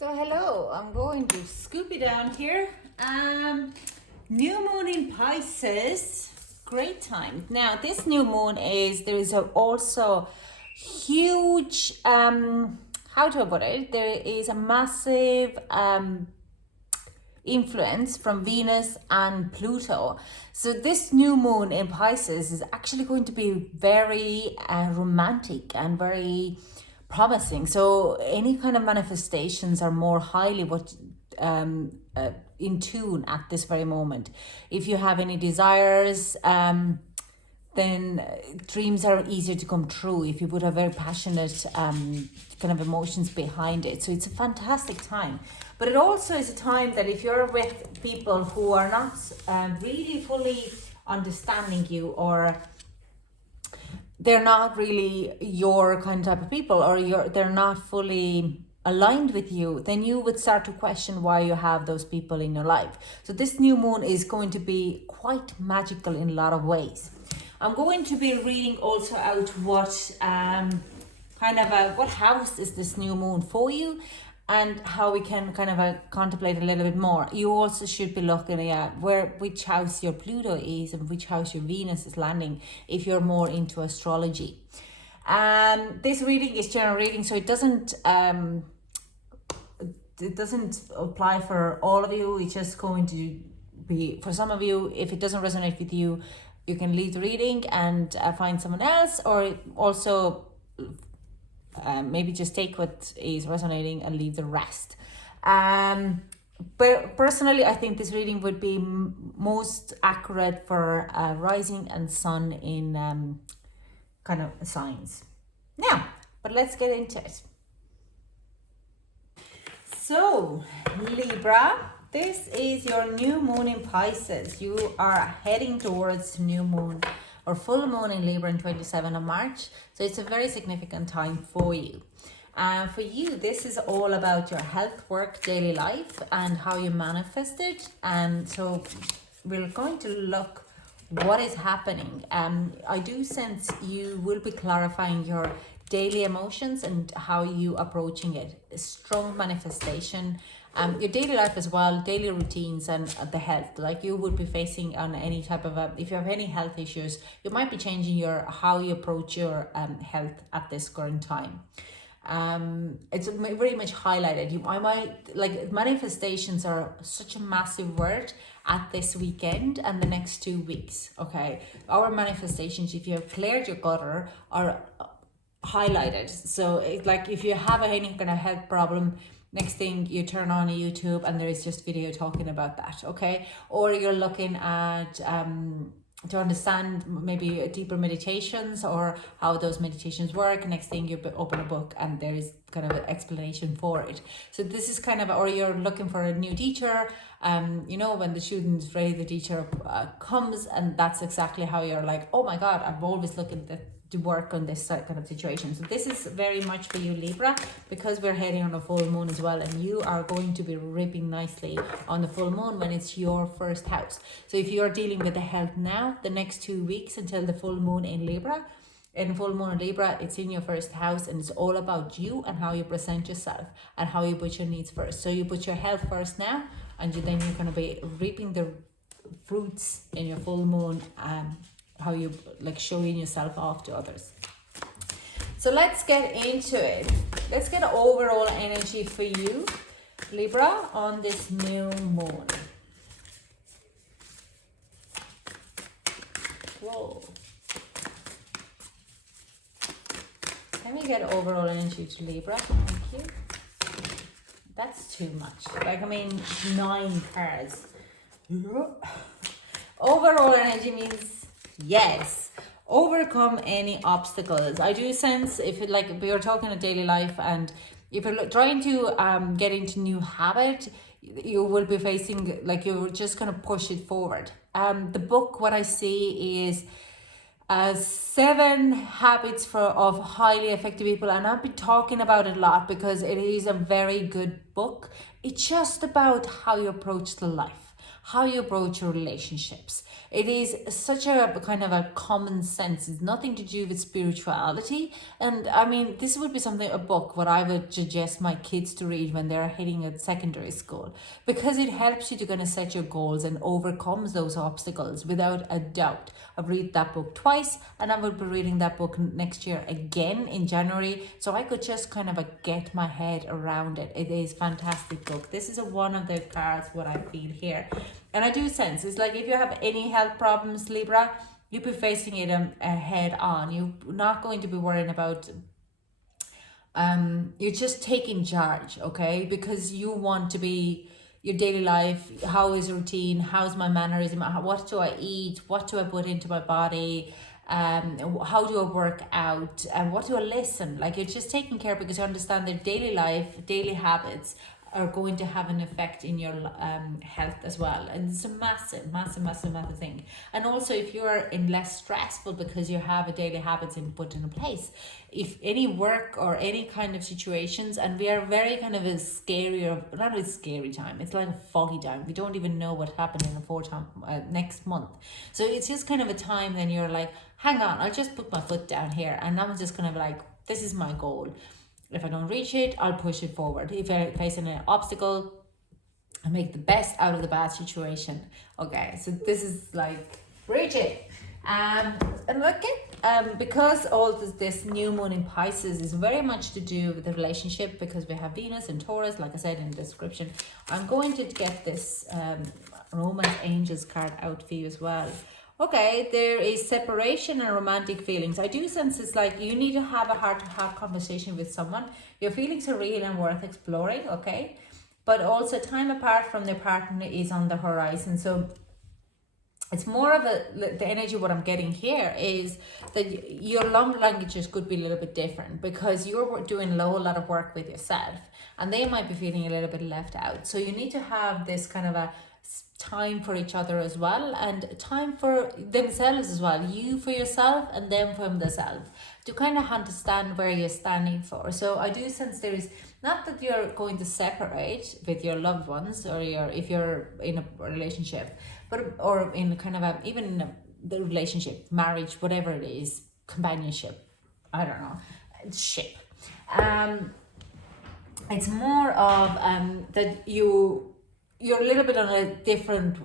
So hello, I'm going to scoop it down here. New moon in Pisces, great time. Now this new moon there is also huge, how to put it, there is a massive influence from Venus and Pluto. So this new moon in Pisces is actually going to be very romantic and very promising. So any kind of manifestations are more highly in tune at this very moment. If you have any desires, then dreams are easier to come true if you put a very passionate kind of emotions behind it. So it's a fantastic time. But it also is a time that if you're with people who are not really fully understanding you, or they're not really your kind of type of people, or they're not fully aligned with you, then you would start to question why you have those people in your life. So this new moon is going to be quite magical in a lot of ways. I'm going to be reading also out what what house is this new moon for you, and how we can kind of contemplate a little bit more. You also should be looking at which house your Pluto is and which house your Venus is landing if you're more into astrology. This reading is general reading, so it doesn't apply for all of you. It's just going to be for some of you. If it doesn't resonate with you, you can leave the reading and find someone else, or also maybe just take what is resonating and leave the rest. But personally, I think this reading would be most accurate for rising and sun in kind of signs. Now, but let's get into it. So, Libra, this is your new moon in Pisces. You are heading towards new moon or full moon in Libra in 27th of March. So it's a very significant time for you. For you, this is all about your health, work, daily life, and how you manifest it. And so we're going to look what is happening. I do sense you will be clarifying your daily emotions and how you approaching it. A strong manifestation. Your daily life as well, daily routines, and the health. Like you would be facing on any type of if you have any health issues, you might be changing how you approach your health at this current time. It's very much highlighted. I might like manifestations are such a massive word at this weekend and the next 2 weeks. Okay, our manifestations, if you have cleared your gutter, are highlighted. So like if you have any kind of health problem, next thing you turn on a YouTube and there is just video talking about that, okay? Or you're looking at to understand maybe deeper meditations or how those meditations work. Next thing you open a book and there is kind of an explanation for it. So this is kind of, or you're looking for a new teacher, when the student's ready, the teacher comes, and that's exactly how you're like, oh my God, I'm always looking to work on this kind of situation. So this is very much for you, Libra, because we're heading on a full moon as well, and you are going to be reaping nicely on the full moon when it's your first house. So if you're dealing with the health now, the next 2 weeks until the full moon in Libra, it's in your first house, and it's all about you and how you present yourself and how you put your needs first. So you put your health first now, and then you're going to be reaping the fruits in your full moon, how you like showing yourself off to others. So let's get into it. Let's get overall energy for you, Libra, on this new moon. Whoa. Can we get overall energy to Libra? Thank you. That's too much. 9 cards. Overall energy means yes, overcome any obstacles. I do sense if we are talking a daily life, and if you're trying to get into new habit, you will be facing you're just going to push it forward. The book, what I see is 7 Habits of Highly Effective People, and I've been talking about it a lot because it is a very good book. It's just about how you approach the life, how you approach your relationships. It is such a kind of a common sense. It's nothing to do with spirituality. And I mean, this would be something, a book, what I would suggest my kids to read when they're heading at secondary school, because it helps you to kind of set your goals and overcomes those obstacles without a doubt. I've read that book twice, and I will be reading that book next year again in January, so I could just kind of get my head around it. It is a fantastic book. This is one of the cards, what I feel here. And I do sense, it's like if you have any health problems, Libra, you'll be facing it head on. You're not going to be worrying about, you're just taking charge, okay? Because you want to be, your daily life, how is routine, how's my mannerism, what do I eat, what do I put into my body, how do I work out, and what do I listen? Like, you're just taking care because you understand that daily life, daily habits are going to have an effect in your health as well. And it's a massive thing. And also, if you're in less stressful because you have a daily habits in put in place, if any work or any kind of situations, and we are very kind of a scary, or not a scary time, it's like a foggy time. We don't even know what happened in the next month. So it's just kind of a time then you're like, hang on, I'll just put my foot down here, and I'm just kind of like, this is my goal. If I don't reach it, I'll push it forward. If I face an obstacle, I make the best out of the bad situation. Okay, so this is like, reach it. And okay, because all this new moon in Pisces is very much to do with the relationship, because we have Venus and Taurus, like I said in the description. I'm going to get this Romance Angels card out for you as well. Okay, there is separation and romantic feelings. I do sense it's like you need to have a heart-to-heart conversation with someone. Your feelings are real and worth exploring, okay? But also time apart from their partner is on the horizon. So it's more of the energy, what I'm getting here is that your love languages could be a little bit different, because you're doing a whole lot of work with yourself and they might be feeling a little bit left out. So you need to have this kind of a time for each other as well, and time for themselves as well, you for yourself and them for themselves, to kind of understand where you're standing for. So I do sense there is not that you're going to separate with your loved ones, or if you're in a relationship, but or in kind of even in the relationship, marriage, whatever it is, companionship, I don't know, ship. It's more of that you're a little bit on a different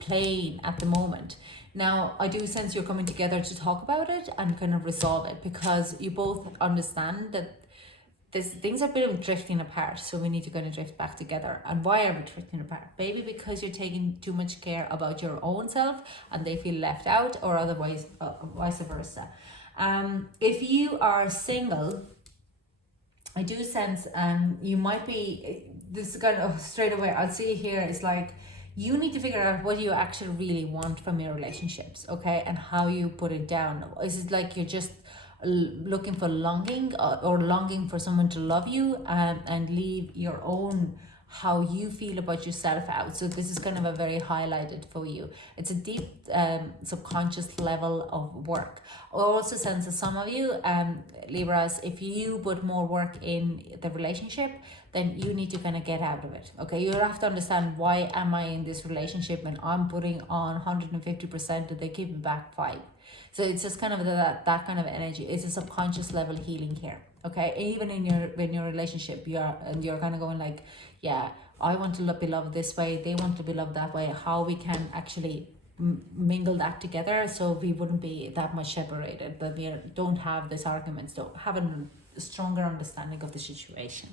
plane at the moment. Now, I do sense you're coming together to talk about it and kind of resolve it, because you both understand that things are a bit of drifting apart, so we need to kind of drift back together. And why are we drifting apart? Maybe because you're taking too much care about your own self and they feel left out, or otherwise, vice versa. If you are single, I do sense you might be, this kind of straight away, I'll see here, it's like you need to figure out what you actually really want from your relationships, okay? And how you put it down. Is it like you're just looking for longing, or longing for someone to love you, and leave your own, how you feel about yourself out? So this is kind of a very highlighted for you. It's a deep subconscious level of work. I also sense that some of you Libras, if you put more work in the relationship, then you need to kind of get out of it, okay? You have to understand, why am I in this relationship and I'm putting on 150%, and they give me back 5? So it's just kind of that kind of energy. It's a subconscious level healing here, okay? Even in your relationship, you're kind of going like, yeah, I want to be loved this way, they want to be loved that way. How we can actually mingle that together, so we wouldn't be that much separated, but we don't have these arguments, don't have a stronger understanding of the situation.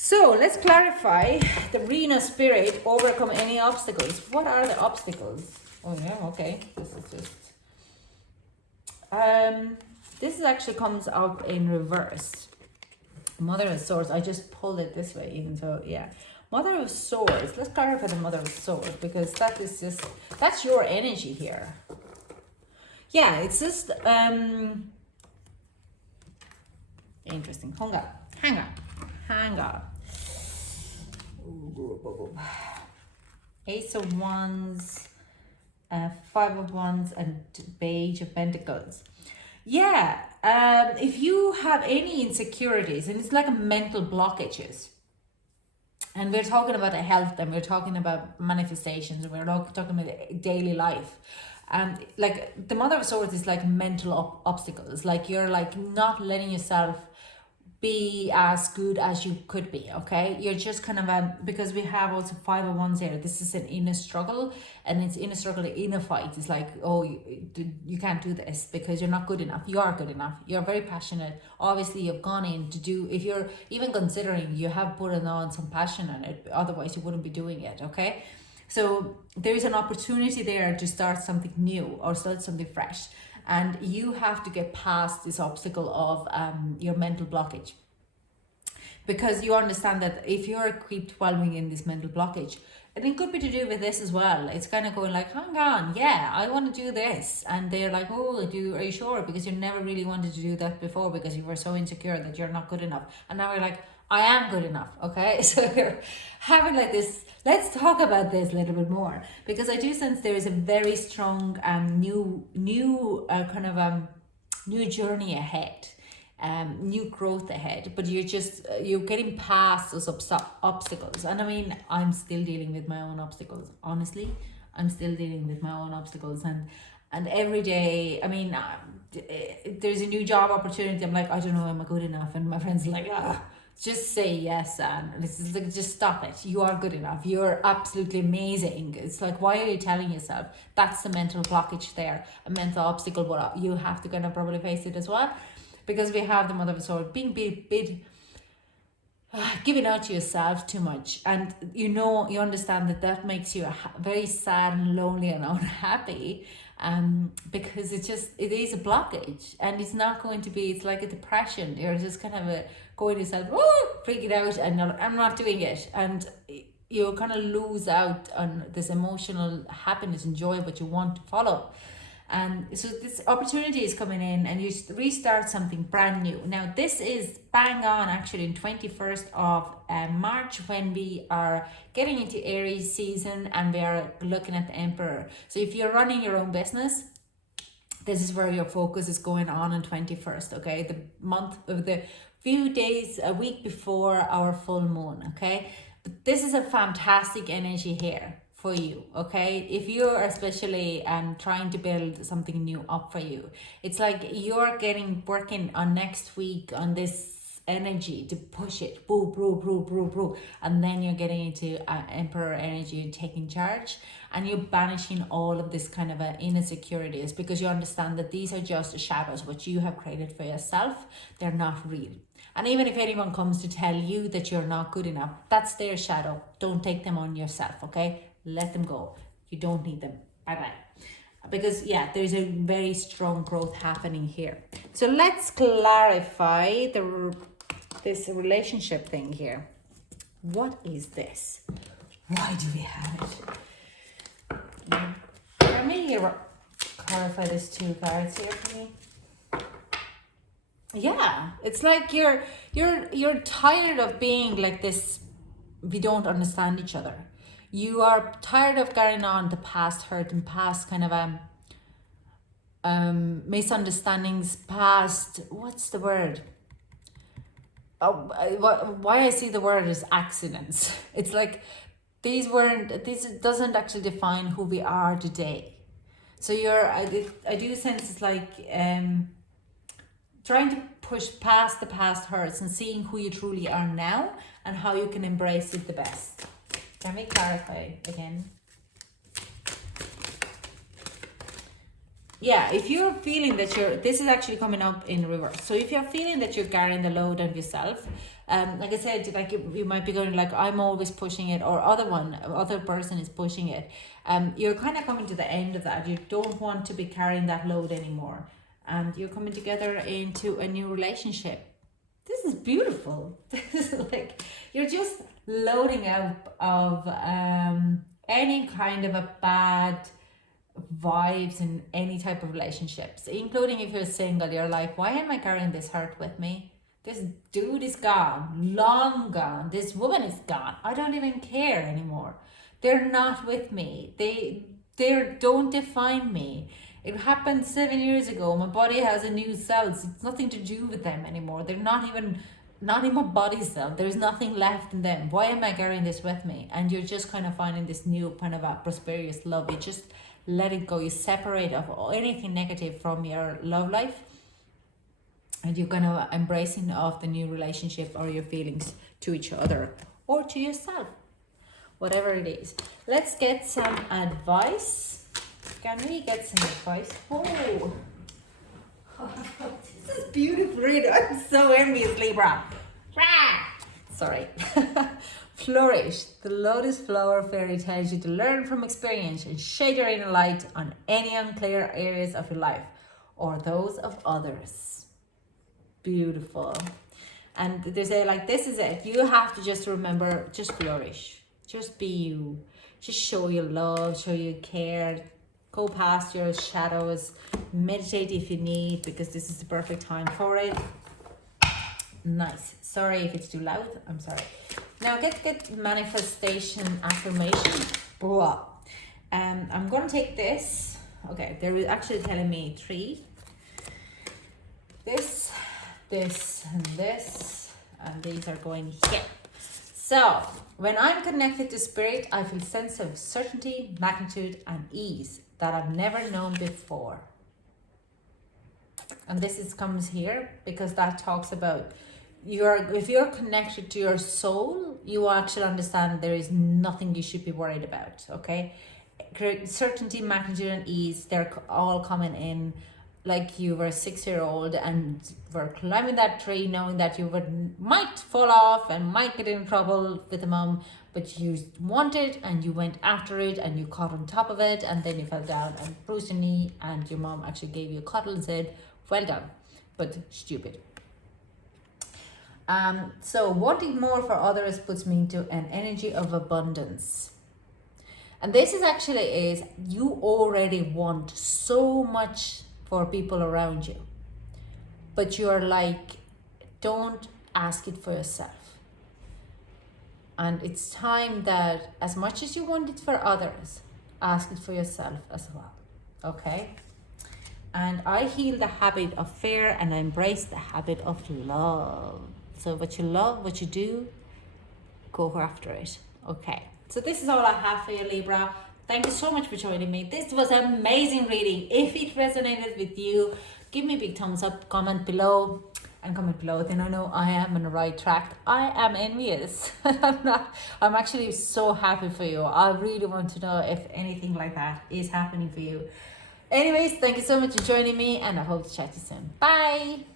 So let's clarify the Rena spirit, overcome any obstacles. What are the obstacles? Oh yeah, okay. This actually comes up in reverse. Mother of Swords. I just pulled it this way, even so, yeah. Mother of Swords. Let's clarify the Mother of Swords, because that's your energy here. Yeah, it's just interesting. Hang on. Ace of Wands, 5 of Wands, and Page of Pentacles. Yeah, if you have any insecurities, and it's like a mental blockages, And we're talking about the health, and we're talking about manifestations, and we're talking about daily life. Like the Mother of Swords is like mental obstacles. Like you're like not letting yourself be as good as you could be. Okay, you're just kind of because we have also 501s here. This is an inner struggle, and it's inner struggle, inner fight. It's like, oh, you can't do this because you're not good enough. You are good enough. You're very passionate. Obviously you've gone in to do, if you're even considering, you have put on some passion in it, otherwise you wouldn't be doing it. Okay, so there is an opportunity there to start something new or start something fresh. And you have to get past this obstacle of your mental blockage. Because you understand that if you're keep dwelling in this mental blockage, and it could be to do with this as well. It's kind of going like, hang on, yeah, I want to do this. And they're like, oh, are you sure? Because you never really wanted to do that before because you were so insecure that you're not good enough. And now you're like, I am good enough, okay? So you're having like this, let's talk about this a little bit more, because I do sense there is a very strong new journey ahead, new growth ahead, but you're getting past those obstacles. And I mean, I'm still dealing with my own obstacles, honestly. I'm still dealing with my own obstacles, and every day, I mean, there's a new job opportunity. I'm like, I don't know, am I good enough? And my friends are like, just say yes, and it's like, just stop it. You are good enough. You're absolutely amazing. It's like, why are you telling yourself? That's the mental blockage there, a mental obstacle, but you have to kind of probably face it as well, because we have the Mother of Swords being giving out to yourself too much, and you understand that makes you very sad and lonely and unhappy, because it is a blockage, and it's not going to be, it's like a depression. You're just kind of going to yourself, freaking out, and I'm not doing it, and you kind of lose out on this emotional happiness and joy what you want to follow. And so this opportunity is coming in, and you restart something brand new. Now this is bang on actually in 21st of March, when we are getting into Aries season, and we are looking at the Emperor. So if you're running your own business, this is where your focus is going on 21st, okay? The month of the few days, a week before our full moon, okay? But this is a fantastic energy here for you, okay? If you're especially trying to build something new up for you, it's like you're working on next week on this energy to push it, and then you're getting into Emperor energy and taking charge, and you're banishing all of this kind of insecurities, because you understand that these are just shadows which you have created for yourself. They're not real. And even if anyone comes to tell you that you're not good enough, that's their shadow. Don't take them on yourself, okay? Let them go. You don't need them. Bye-bye. Because yeah, there's a very strong growth happening here. So let's clarify this relationship thing here. What is this? Why do we have it? Let me clarify this 2 cards here for me. Yeah, it's like you're tired of being like this. We don't understand each other. You are tired of carrying on the past hurt and past kind of misunderstandings, past, what's the word? Why I see the word is accidents. It's like this doesn't actually define who we are today. So I do sense it's like trying to push past the past hurts and seeing who you truly are now and how you can embrace it the best. Let me clarify again. Yeah, if you're feeling that this is actually coming up in reverse. So if you're feeling that you're carrying the load of yourself, like I said, like you might be going like, I'm always pushing it, or other person is pushing it. You're kind of coming to the end of that. You don't want to be carrying that load anymore. And you're coming together into a new relationship. This is beautiful. This is like, you're just loading up of any kind of a bad vibes in any type of relationships, including if you're single. You're like, why am I carrying this hurt with me? This dude is gone, long gone. This woman is gone. I don't even care anymore. They're not with me. They don't define me. It happened 7 years ago. My body has a new cells. It's nothing to do with them anymore. They're not even not in my body cell. There's nothing left in them. Why am I carrying this with me? And you're just kind of finding this new kind of a prosperous love. You just let it go. You separate of anything negative from your love life, and you're kind of embracing of the new relationship or your feelings to each other or to yourself, whatever it is. Let's get some advice. Can we get some advice? Oh, this is beautiful read. I'm so envious, Libra. Sorry. Flourish. The lotus flower fairy tells you to learn from experience and shed your inner light on any unclear areas of your life or those of others. Beautiful. And they say, like, this is it. You have to just remember, just flourish. Just be you. Just show your love, show your care. Go past your shadows. Meditate if you need, because this is the perfect time for it. Nice. Sorry if it's too loud. I'm sorry. Now get manifestation affirmation. Blah. I'm going to take this. Okay, they're actually telling me 3. This, and this, and these are going here. So, when I'm connected to spirit, I feel sense of certainty, magnitude, and ease that I've never known before. And this comes here because that talks about if you're connected to your soul, you actually understand there is nothing you should be worried about. Okay, certainty, magnitude, and ease, they're all coming in like you were a 6-year-old and were climbing that tree knowing that you might fall off and might get in trouble with the mom, but you wanted and you went after it and you caught on top of it, and then you fell down and bruised your knee, and your mom actually gave you a cuddle and said, well done, but stupid. So wanting more for others puts me into an energy of abundance. And this is you already want so much for people around you, but you're like, don't ask it for yourself. And it's time that as much as you want it for others, ask it for yourself as well. Okay? And I heal the habit of fear and I embrace the habit of love. So what you love, what you do, go after it. Okay. So this is all I have for you, Libra. Thank you so much for joining me. This was an amazing reading. If it resonated with you, give me a big thumbs up, comment below, then I know I am on the right track. I am envious. I'm actually so happy for you. I really want to know if anything like that is happening for you. Anyways, thank you so much for joining me, and I hope to chat to you soon. Bye.